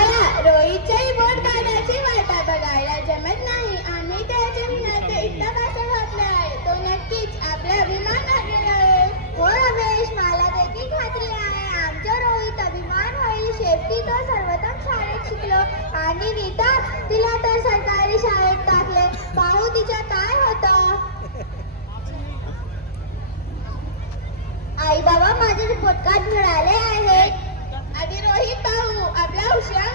आम्हाला रोहितच्याही बोट काढायची वाटा बघायला जमत नाही. आम्ही त्याच्या विनाचे इतका कसं घातले आहे. तो नक्कीच आपला अभिमान लागलेला आहे. हो रमेश, मला देखील खात्री आहे आमचा रोहित अभिमान होईल. शेवटी तो सर्वोत्तम शाळेत शिकलो आणि नीता तिला तर सरकारी शाळेत टाकले. पाहू तिच्या काय होतं. आई बाबा, माझे रिपोर्ट कार्ड मिळाले आहेत. आधी रोहित पाहू. आपला हुशार